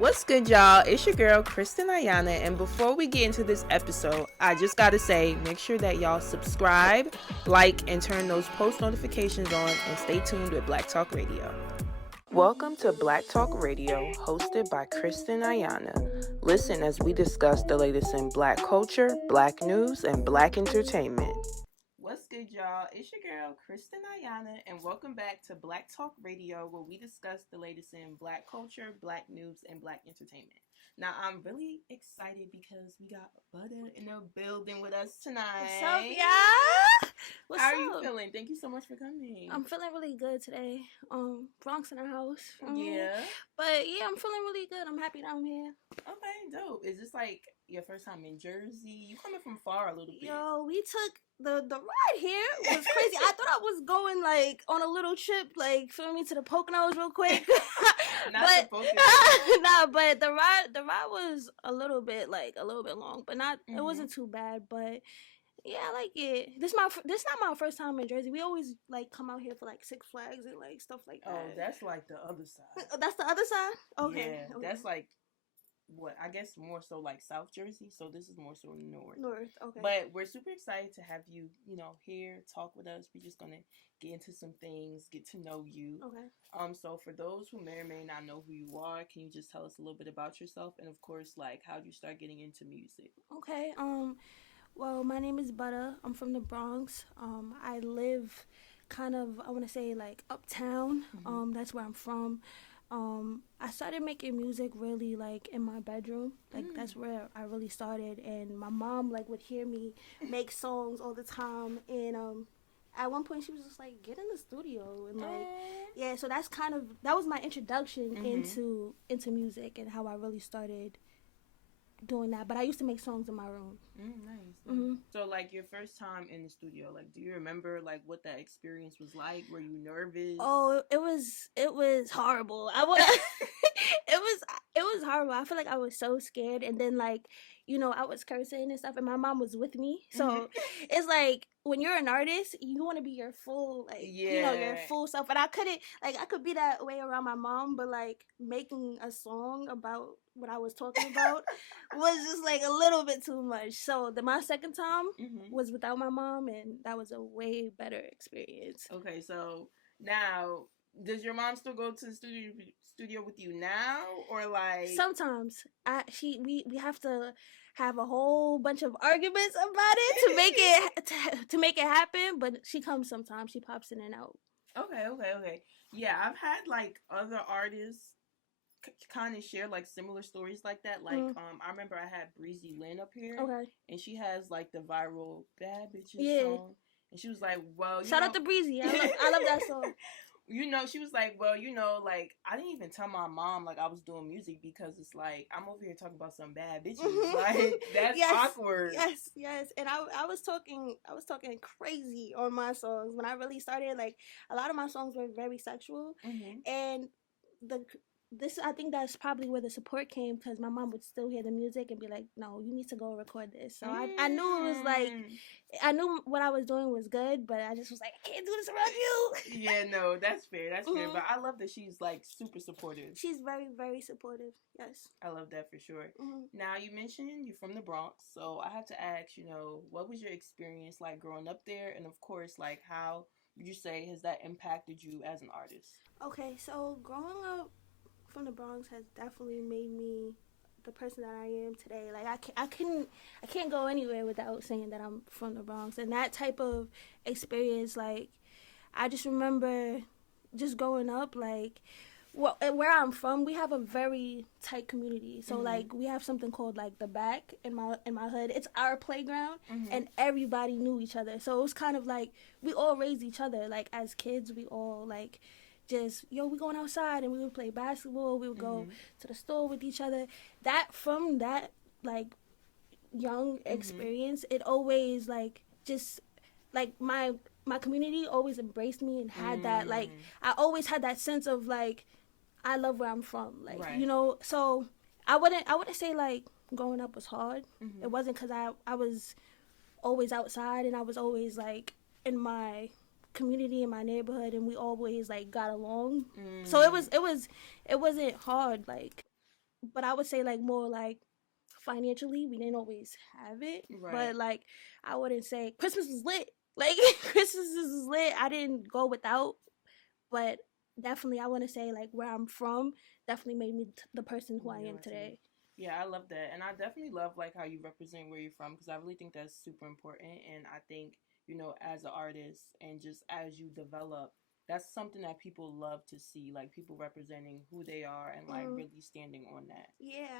What's good, y'all? It's your girl, Kristen Ayana, and before we get into this episode, I just gotta say, make sure that y'all subscribe, like, and turn those post notifications on, and stay tuned with Black Talk Radio. Welcome to Black Talk Radio, hosted by Kristen Ayana. Listen as we discuss the latest in Black culture, Black news, and Black entertainment. What's good, y'all? It's your girl, Kristen Ayana, and welcome back to Black Talk Radio, where we discuss the latest in Black culture, Black news, and Black entertainment. Now, I'm really excited because we got Butta in the building with us tonight. What's up, y'all? How are you feeling? Thank you so much for coming. I'm feeling really good today. Bronx in the house. Yeah. But yeah, I'm feeling really good. I'm happy that I'm here. Okay, dope. Is this like your first time in Jersey? You coming from far a little bit. Yo, we took the ride here. It was crazy. I thought I was going like on a little trip, like feel me, to the Poconos real quick. Not the Poconos. Nah, but the ride was a little bit long, but not it wasn't too bad, but yeah, I like it. This not my first time in Jersey. We always like come out here for like Six Flags and like stuff like that. Oh, that's like the other side. That's the other side? Okay. Yeah, okay. That's like what I guess more so like South Jersey. So this is more so north. North, okay. But we're super excited to have you, here talk with us. We're just gonna get into some things, get to know you. Okay. So for those who may or may not know who you are, can you just tell us a little bit about yourself and of course like how you start getting into music? Okay. Well, my name is Butta. I'm from the Bronx. I live kind of, I want to say, like, uptown. That's where I'm from. I started making music really, like, in my bedroom. Like, that's where I really started. And my mom, like, would hear me make songs all the time. And at one point, she was just like, get in the studio. And, like, yeah, so that was my introduction into music and how I really started doing that. But I used to make songs in my room. Nice. So like your first time in the studio, like do you remember like what that experience was like? Were you nervous? Oh, it was horrible. It was horrible. I feel like I was so scared, and then like I was cursing and stuff, and my mom was with me. So it's like when you're an artist, you want to be your full your full self. And I could be that way around my mom, but like making a song about what I was talking about was just like a little bit too much. So my second time was without my mom, and that was a way better experience. Okay, so now does your mom still go to the studio with you now, or like sometimes we have to have a whole bunch of arguments about it to make it to make it happen, but she comes sometimes. She pops in and out. Okay. Yeah, I've had like other artists kind of share like similar stories like that. Like I remember I had Breezy Lynn up here. Okay. And she has like the viral Bad Bitches song. And she was like, well, shout out to Breezy. I love that song. She was like, well, like, I didn't even tell my mom, like, I was doing music because it's like, I'm over here talking about some bad bitches. Like, that's awkward. Yes. And I was talking crazy on my songs. When I really started, like, a lot of my songs were very sexual. And I think that's probably where the support came, because my mom would still hear the music and be like, no, you need to go record this. So I knew it was like, I knew what I was doing was good, but I just was like, I can't do this around you. Yeah, no, that's fair. But I love that she's like super supportive. She's very, very supportive. Yes. I love that for sure. Now, you mentioned you're from the Bronx, so I have to ask, what was your experience like growing up there? And of course, like, how would you say has that impacted you as an artist? Okay, so growing up from the Bronx has definitely made me the person that I am today. Like I can't go anywhere without saying that I'm from the Bronx. And that type of experience, like, I just remember just growing up, like, where I'm from, we have a very tight community. So like we have something called like the back in my hood. It's our playground, and everybody knew each other. So it was kind of like we all raised each other. Like as kids, we all like just, we going outside and we would play basketball. We would go to the store with each other. From that, like, young experience, it always, like, just, like, my community always embraced me and had that, like, I always had that sense of, like, I love where I'm from. Like, so I wouldn't say, like, growing up was hard. It wasn't because I was always outside and I was always, like, in my community in my neighborhood, and we always like got along. So it wasn't hard. Like but I would say like more like financially, we didn't always have it. Right. But like I wouldn't say Christmas is lit. Like Christmas is lit. I didn't go without, but definitely I want to say like where I'm from definitely made me the person who I am today. Yeah, I love that. And I definitely love like how you represent where you're from, because I really think that's super important. And I think, you know, as an artist and just as you develop, that's something that people love to see, like people representing who they are and like really standing on that. Yeah,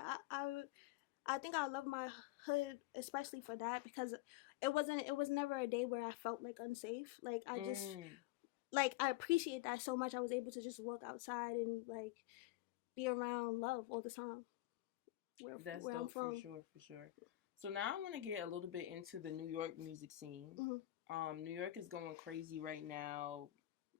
I think I love my hood especially for that, because it was never a day where I felt like unsafe. Like I just like I appreciate that so much. I was able to just walk outside and like be around love all the time. That's Where I'm dope for from. sure, for sure. So now I want to get a little bit into the New York music scene. New York is going crazy right now.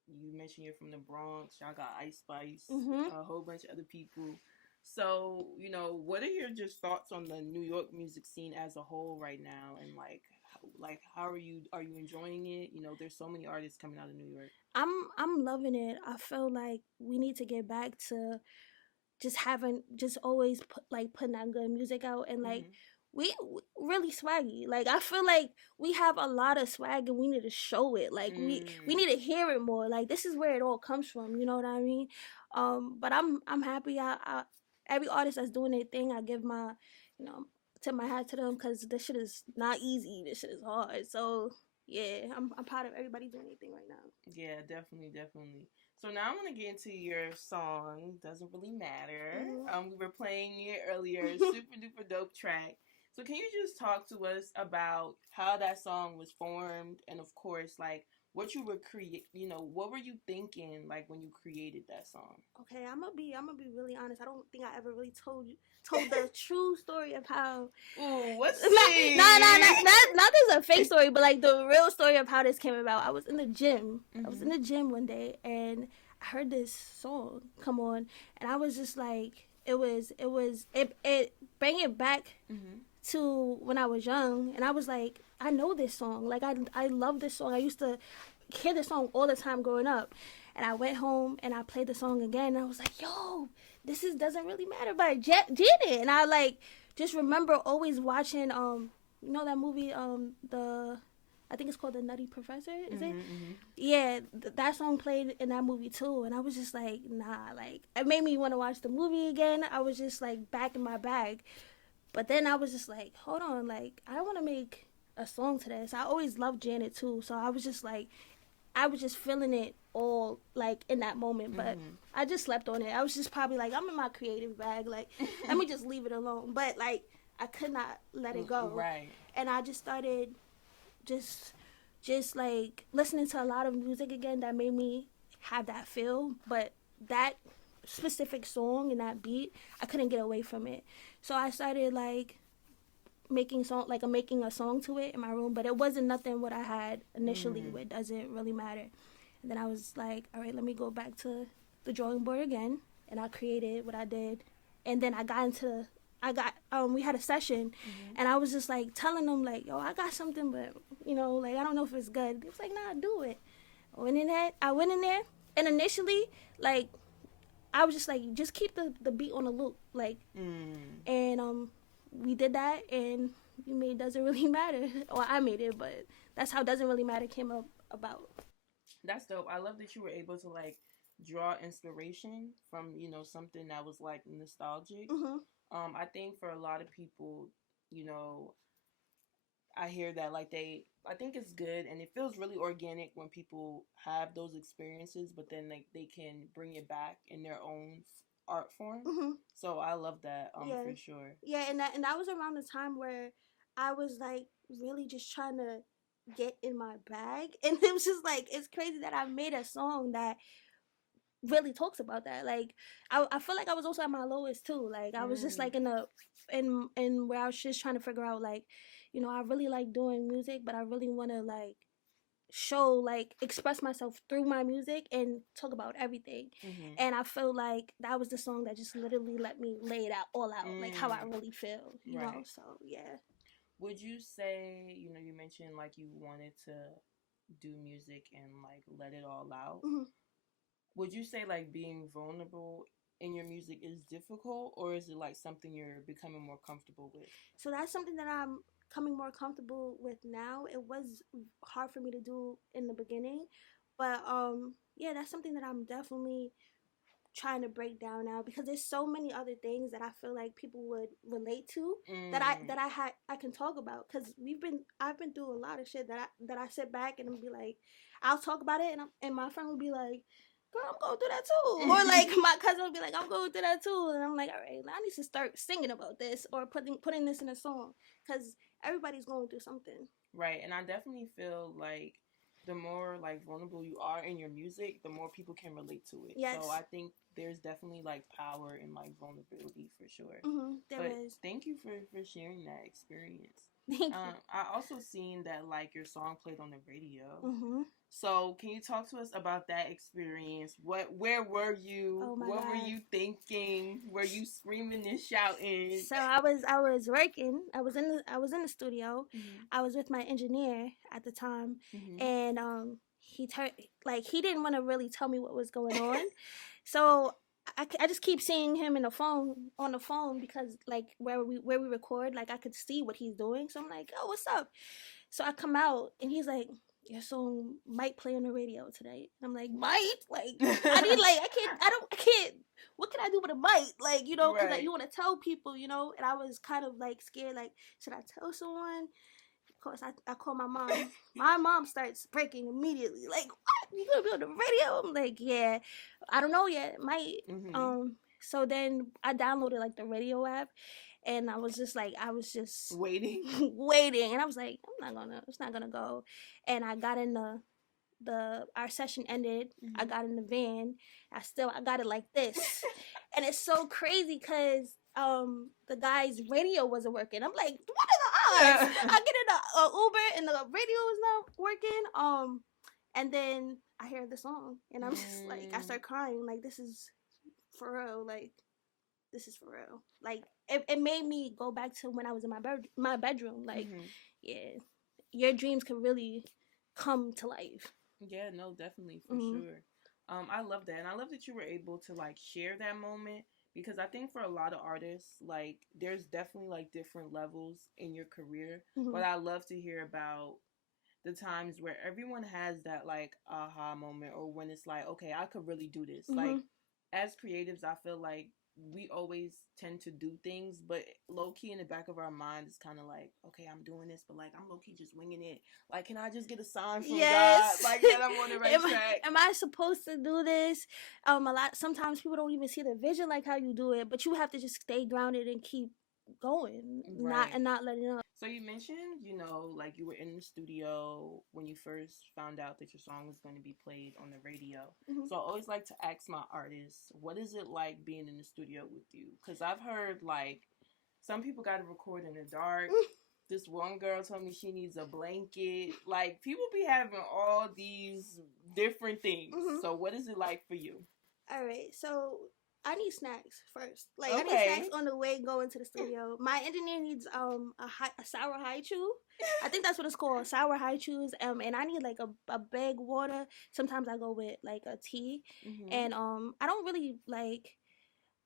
You mentioned you're from the Bronx. Y'all got Ice Spice, a whole bunch of other people. So, you know, what are your just thoughts on the New York music scene as a whole right now, and like how are you enjoying it? You know, there's so many artists coming out of New York. I'm loving it. I feel like we need to get back to just always putting that good music out, and like we really swaggy. Like I feel like we have a lot of swag and we need to show it. Like we need to hear it more. Like this is where it all comes from. You know what I mean? But I'm happy. I every artist that's doing their thing, I give my tip my hat to them, because this shit is not easy. This shit is hard. So yeah, I'm proud of everybody doing anything right now. Yeah, definitely, definitely. So now I'm gonna get into your song. Doesn't really matter. We were playing it earlier. Super duper dope track. So can you just talk to us about how that song was formed, and of course, like what you were what were you thinking like when you created that song? Okay, I'm gonna be really honest. I don't think I ever really told the true story of how. Ooh, what's not this a fake story, but like the real story of how this came about. I was in the gym. I was in the gym one day and I heard this song come on, and I was just like, it bring it back to when I was young, and I was like, I know this song. Like I love this song. I used to hear this song all the time growing up. And I went home and I played the song again, and I was like, yo, this is Doesn't Really Matter by Janet. And I like just remember always watching you know that movie I think it's called The Nutty Professor, is it? Yeah, that song played in that movie too, and I was just like, nah, like it made me want to watch the movie again. I was just like back in my bag. But then I was just like, hold on, like I want to make a song to this. I always loved Janet too, so I was just like, I was just feeling it all like in that moment, but I just slept on it. I was just probably like, I'm in my creative bag, like let me just leave it alone. But like I could not let it go. Right. And I just started just like listening to a lot of music again that made me have that feel, but that specific song and that beat, I couldn't get away from it. So I started like making a song to it in my room, but it wasn't nothing what I had initially. It Doesn't Really Matter. And then I was like, all right, let me go back to the drawing board again, and I created what I did. And then we had a session, and I was just like telling them like, yo, I got something, but like I don't know if it's good. It was like, nah, do it. I went in there, and initially like I was just like, just keep the beat on the loop, like, and we did that, and we made Doesn't Really Matter. Or I made it, but that's how Doesn't Really Matter came about. That's dope. I love that you were able to like draw inspiration from something that was like nostalgic. I think for a lot of people, you know, I hear that like I think it's good and it feels really organic when people have those experiences, but then they can bring it back in their own art form. So I love that for sure. Yeah, and that was around the time where I was like really just trying to get in my bag, and it was just like, it's crazy that I made a song that really talks about that. Like I feel like I was also at my lowest too. Like I was just like in where I was just trying to figure out like, I really like doing music, but I really want to like express myself through my music and talk about everything. And I feel like that was the song that just literally let me lay it all out, like how I really feel, you know. So yeah. Would you say, you mentioned like you wanted to do music and like let it all out? Would you say like being vulnerable in your music is difficult, or is it like something you're becoming more comfortable with? So that's something that I'm coming more comfortable with now. It was hard for me to do in the beginning, but yeah, that's something that I'm definitely trying to break down now, because there's so many other things that I feel like people would relate to, that I can talk about, because I've been through a lot of shit that I sit back and I'm be like, I'll talk about it, and my friend will be like, girl, I'm going through that too, or like my cousin will be like, I'm going through that too, and I'm like, all right, I need to start singing about this, or putting this in a song, because everybody's going through something. Right, and I definitely feel like the more like vulnerable you are in your music, the more people can relate to it. Yes. So I think there's definitely like power in like vulnerability for sure. There But is. thank you for sharing that experience. Thank you. I also seen that like your song played on the radio. Mm-hmm. So can you talk to us about that experience? Where were you? Oh my What were God. you thinking? Were you screaming and shouting? So I was working. I was in the studio. Mm-hmm. I was with my engineer at the time, Mm-hmm. and he didn't want to really tell me what was going on. So I just keep seeing him on the phone, because like where we record, like I could see what he's doing. So I'm like, oh, what's up? So I come out and he's like, your song might play on the radio today. And I'm like, might? Like, I need, like, I can't, what can I do with a might? Like, you know, because like, you want to tell people, you know? And I was kind of like scared, like, should I tell someone? Of course, I call my mom. My mom starts breaking immediately. Like, what? You gonna be on the radio? I'm like, yeah, I don't know yet. Might. Mm-hmm. So then I downloaded like the radio app, and I was just Waiting. waiting, and I was like, it's not gonna go. And I got in our session ended. Mm-hmm. I got in the van. I got it like this, and it's so crazy because the guy's radio wasn't working. I'm like, what are the odds? I get in a Uber and the radio is not working. And then I hear the song, and I'm just like, I start crying. Like, this is for real. Like, this is for real. Like, it made me go back to when I was in my bedroom. Like, yeah, your dreams can really come to life. Yeah, no, definitely, for sure. I love that. And I love that you were able to, like, share that moment, because I think for a lot of artists, like, there's definitely, like, different levels in your career. But I love to hear about the times where everyone has that, like, aha moment, or when it's like, okay, I could really do this. Like, as creatives, I feel like we always tend to do things, but low key in the back of our mind is kind of like, okay, I'm doing this, but like I'm low key just winging it. Like, can I just get a sign from God, like that I'm on the right track? Am I supposed to do this? Sometimes people don't even see the vision like how you do it, but you have to just stay grounded and keep going, not letting up. So you mentioned, like you were in the studio when you first found out that your song was going to be played on the radio. So I always like to ask my artists, what is it like being in the studio with you? Because I've heard, like, some people got to record in the dark. This one girl told me she needs a blanket. Like, people be having all these different things. So what is it like for you? All right, so I need snacks first. Like, I need snacks on the way going to the studio. My engineer needs a sour high chew. I think that's what it's called, sour high chews. And I need like a big water. Sometimes I go with like a tea. And I don't really like.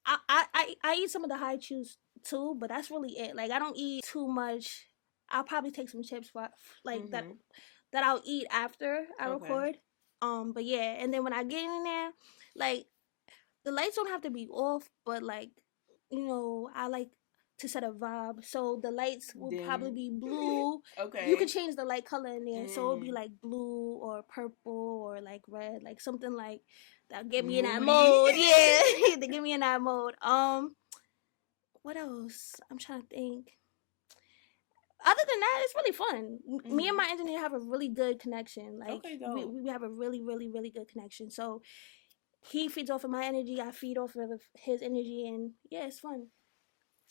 I eat some of the high chews too, but that's really it. Like, I don't eat too much. I'll probably take some chips for like that I'll eat after I record. But yeah, and then when I get in there, like, the lights don't have to be off, but like, I like to set a vibe. So the lights will probably be blue. You can change the light color in there. So it'll be like blue or purple or like red, like something like that get me in that mode. Yeah. To get me in that mode. What else? I'm trying to think. Other than that, it's really fun. Me and my engineer have a really good connection. Like, we have a really, really, really good connection. So he feeds off of my energy, I feed off of his energy, and yeah, it's fun.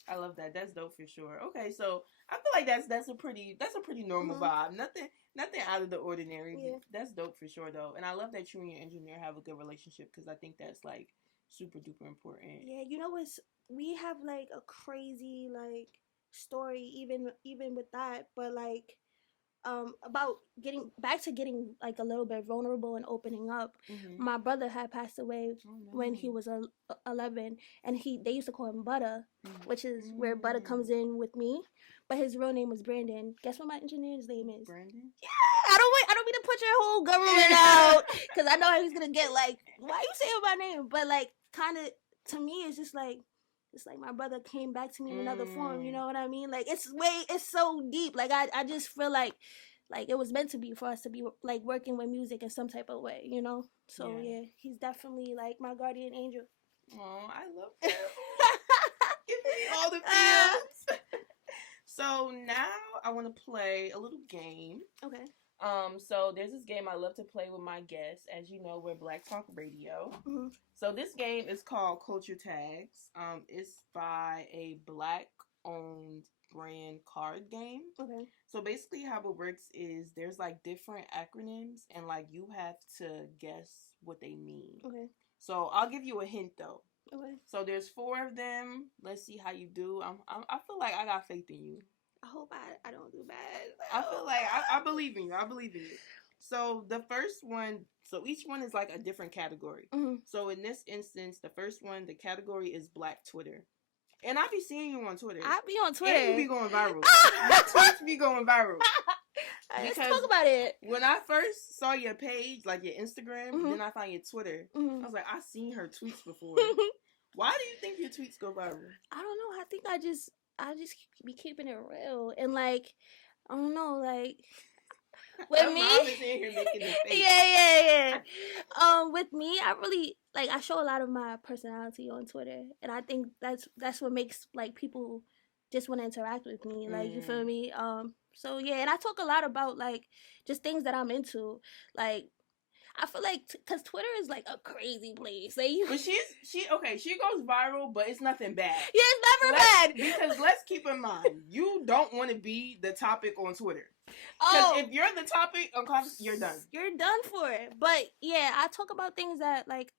I love that. That's dope for sure. Okay, so I feel like that's a pretty normal vibe. Nothing out of the ordinary. Yeah. That's dope for sure though. And I love that you and your engineer have a good relationship, because I think that's like super duper important. Yeah, we have like a crazy like story even with that, but like about getting back to getting like a little bit vulnerable and opening up. Mm-hmm. My brother had passed away Oh, no. when he was 11, and they used to call him Butta, which is where Butta comes in with me. But his real name was Brandon. Guess what my engineer's name is? Brandon? Yeah, I don't mean to put your whole government out, because I know he's gonna get like, why you saying my name? But like, kind of to me, it's just like, it's like my brother came back to me in another form. You know what I mean? Like, it's so deep. Like, I just feel like it was meant to be for us to be like working with music in some type of way, you know? So yeah, he's definitely like my guardian angel. Oh, I love that. Give me all the feels. So now I want to play a little game. Okay. So there's this game I love to play with my guests. As you know, we're Black Talk Radio. Mm-hmm. So this game is called Culture Tags. It's by a Black-owned brand card game. Okay. So basically how it works is there's like different acronyms and like you have to guess what they mean. Okay. So I'll give you a hint though. Okay. So there's 4 of them. Let's see how you do. I feel like I got faith in you. I hope I don't do bad. I feel like I believe in you. I believe in you. So the first one, so each one is like a different category. Mm-hmm. So in this instance, the first one, the category is Black Twitter. And I be seeing you on Twitter. I be on Twitter. And you be going viral. Your tweets be going viral. Let's talk about it. When I first saw your page, like your Instagram, then I found your Twitter. I was like, I seen her tweets before. Why do you think your tweets go viral? I don't know. I think I just be keeping it real, and like, I don't know, like with me. Mom is in here making the face. Yeah. With me, I really like. I show a lot of my personality on Twitter, and I think that's what makes like people just want to interact with me. Like, you feel me? So yeah, and I talk a lot about like just things that I'm into, like. I feel like because Twitter is like a crazy place. Like But she goes viral, but it's nothing bad. Yeah, it's never bad. Because let's keep in mind, you don't want to be the topic on Twitter. Because if you're the topic on comments, you're done. You're done for it. But yeah, I talk about things that like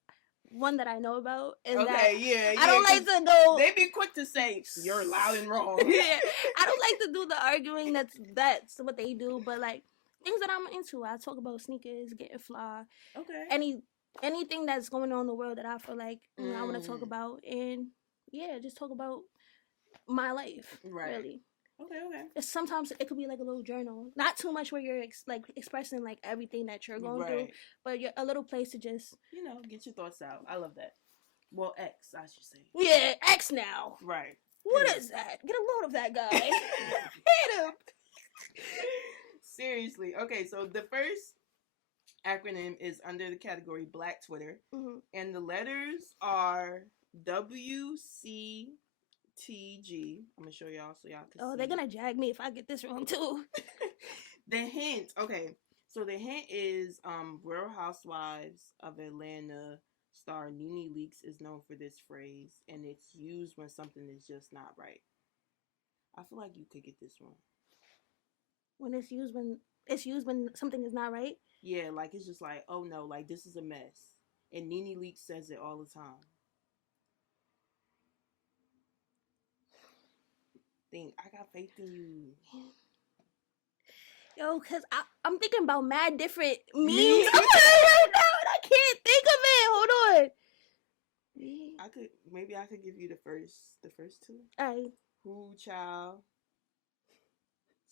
one that I know about, and I don't like to go. They be quick to say you're loud and wrong. Yeah, I don't like to do the arguing. That's what they do. But like. Things that I'm into, I talk about sneakers, getting fly. Okay. Anything that's going on in the world that I feel like I want to talk about, and yeah, just talk about my life. Right. Really. Okay. Sometimes it could be like a little journal, not too much where you're expressing like everything that you're going through, but you're a little place to just get your thoughts out. I love that. Well, X, I should say. Yeah, X now. Right. What is that? Get a load of that guy. Hit him. Seriously. Okay, so the first acronym is under the category Black Twitter. And the letters are WCTG. I'm going to show y'all so y'all can see. Oh, they're going to jag me if I get this wrong, too. The hint. Okay, so the hint is Real Housewives of Atlanta star Nene Leakes is known for this phrase. And it's used when something is just not right. I feel like you could get this one. When it's used when something is not right? Yeah, like it's just like, oh no, like this is a mess. And Nene Leakes says it all the time. I got faith in you. Yo, cause I'm thinking about mad different memes right now, and I can't think of it. Hold on. Maybe I could give you the first 2. Alright. Who child?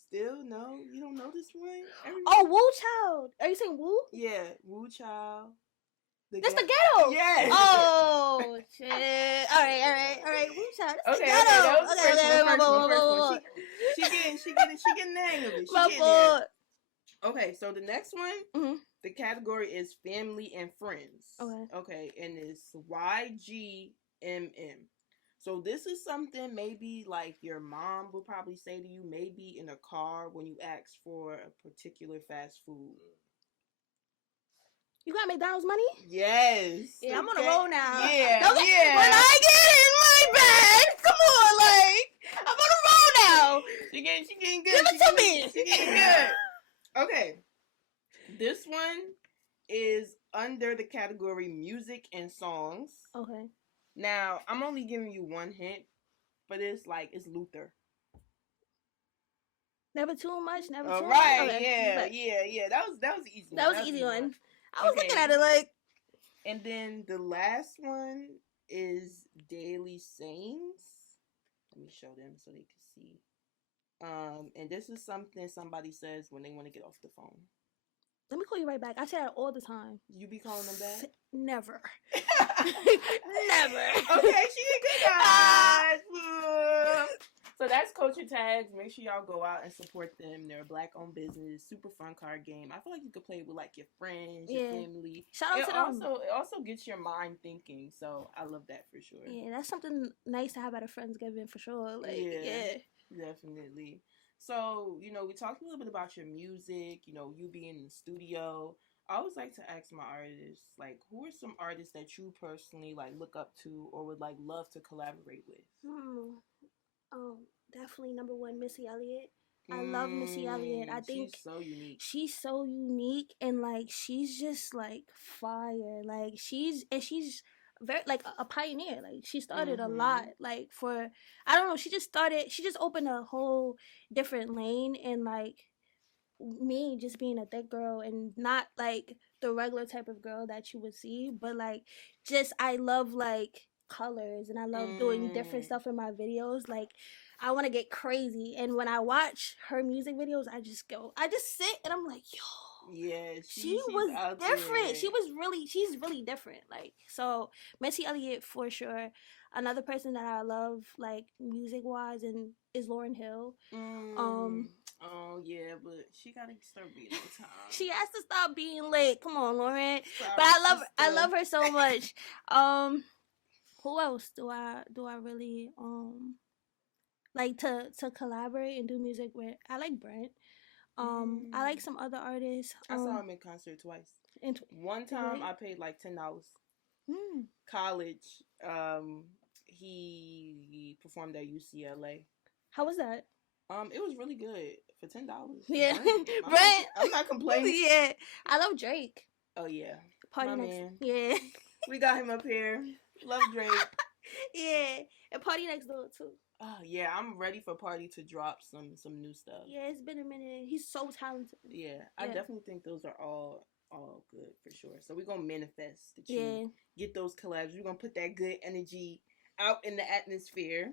Still no? You don't know this one? Oh, Woo Child. Are you saying Woo? Yeah, Woo Child. That's the ghetto. Yes. Oh shit. All right. Woo Child. That's the ghetto. That was the first one. She getting the hang of it. She getting there. Okay, so the next one, the category is family and friends. Okay, and it's YGMM. So this is something maybe like your mom would probably say to you, maybe in a car when you ask for a particular fast food. You got McDonald's money? Yes. Yeah, I'm on a roll now. Yeah. When I get it in my bag, come on, like I'm on a roll now. She getting good. Give it to me. She getting good. Okay. This one is under the category music and songs. Okay. Now, I'm only giving you one hint, but it's Luther. Never too much, never too All much. right, Okay, yeah. That was an easy that one. was an easy one. I was Okay. looking at it like. And then the last one is daily sayings. Let me show them so they can see. And this is something somebody says when they want to get off the phone. Let me call you right back. I say that all the time. You be calling them back? Never. Never. Okay, she a good guy. So that's Culture Tags. Make sure y'all go out and support them. They're a black-owned business, super fun card game. I feel like you could play it with like your friends, your family. Shout out to them. It also gets your mind thinking. So I love that for sure. Yeah, that's something nice to have at a Friendsgiving for sure. Like, yeah, definitely. So, we talked a little bit about your music, you being in the studio. I always like to ask my artists, like, who are some artists that you personally, like, look up to or would, like, love to collaborate with? Definitely number one, Missy Elliott. I love Missy Elliott. I think she's so unique. She's so unique, and, like, she's just, like, fire. Like, she's very, like, a pioneer. Like, she started a lot, like, I don't know, she just opened a whole different lane, and, like, me just being a thick girl and not like the regular type of girl that you would see, but like just I love like colors and I love doing different stuff in my videos. Like I want to get crazy, and when I watch her music videos, I just sit and I'm like, yo, yeah, she was different. There. She's really different. Like, so Missy Elliott for sure. Another person that I love like music wise and is Lauryn Hill. Oh yeah, but she gotta start being on time. She has to stop being late. Come on, Lauren. Sorry, but I love her so much. Who else do I really like to collaborate and do music with? I like Brent. I like some other artists. I saw him in concert twice. One time I paid like $10. College. He performed at UCLA. How was that? It was really good for $10. Yeah, Brent. I'm not complaining. Yeah, I love Drake. Oh yeah, Party my next. Man. Yeah, we got him up here. Love Drake. Yeah, and Party Next Door too. Oh yeah, I'm ready for Party to drop some new stuff. Yeah, it's been a minute. He's so talented. Yeah, I definitely think those are all good for sure. So we're gonna manifest that you get those collabs. We're gonna put that good energy out in the atmosphere.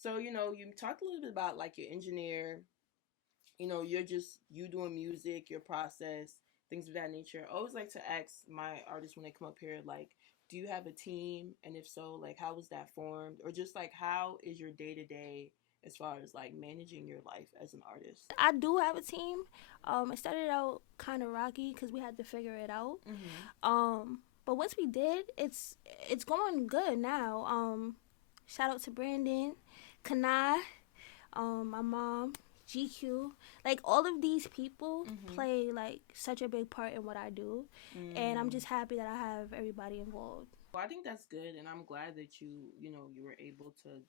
So you talked a little bit about like your engineer. You're just you doing music, your process, things of that nature. I always like to ask my artists when they come up here, like, do you have a team? And if so, like, how was that formed? Or just like, how is your day to day as far as like managing your life as an artist? I do have a team. It started out kind of rocky because we had to figure it out. But once we did, it's going good now. Shout out to Brandon, Kanai, my mom, GQ. Like all of these people play like such a big part in what I do, and I'm just happy that I have everybody involved. Well, I think that's good, and I'm glad that you were able to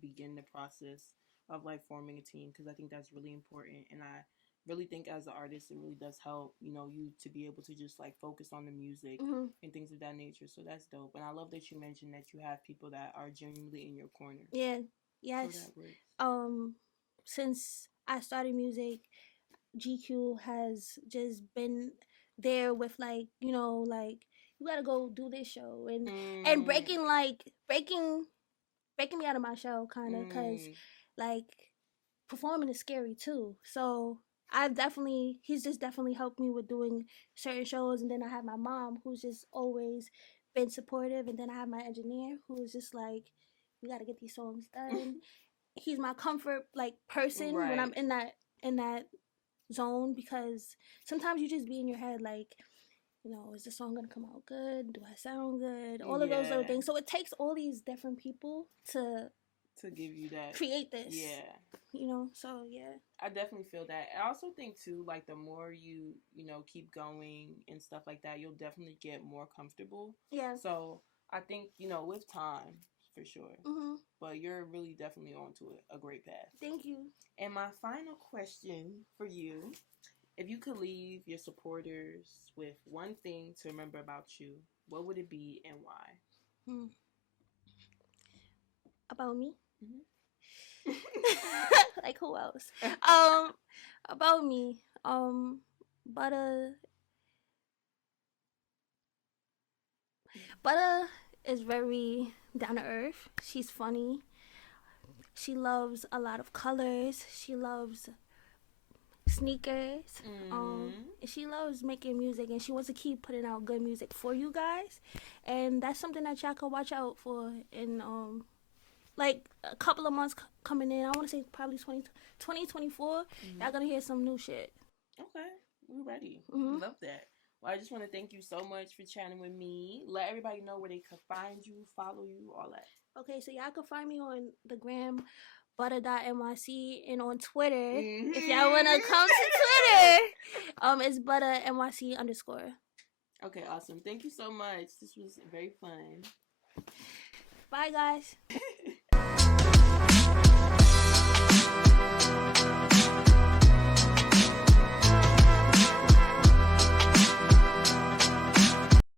begin the process of like forming a team, because I think that's really important, and I really think as an artist it really does help you to be able to just like focus on the music and things of that nature. So that's dope, and I love that you mentioned that you have people that are genuinely in your corner. Yes. Since I started music, GQ has just been there with like like you gotta go do this show and breaking me out of my shell kind of, because like performing is scary too. So he's just definitely helped me with doing certain shows, and then I have my mom who's just always been supportive, and then I have my engineer who's just like, we gotta get these songs done. He's my comfort like person when I'm in that zone, because sometimes you just be in your head like, is the song gonna come out good? Do I sound good? All of those little things. So it takes all these different people to give you that, create this. So I definitely feel that. I also think too, like the more you keep going and stuff like that, you'll definitely get more comfortable. So I think with time, for sure. But you're really definitely onto a great path. Thank you. And my final question for you, if you could leave your supporters with one thing to remember about you, what would it be and why? About me? Like, who else? About me. Butta is very down to earth. She's funny. She loves a lot of colors. She loves sneakers. She loves making music, and she wants to keep putting out good music for you guys. And that's something that y'all can watch out for in like a couple of months coming in. I want to say probably 2024. Y'all gonna hear some new shit. Okay, we're ready. Love that. Well, I just want to thank you so much for chatting with me. Let everybody know where they could find you, follow you, all that. Okay, so y'all can find me on the gram, Butta.nyc, and on Twitter. If y'all wanna come to Twitter, it's Butta_NYC. Okay, awesome. Thank you so much. This was very fun. Bye, guys.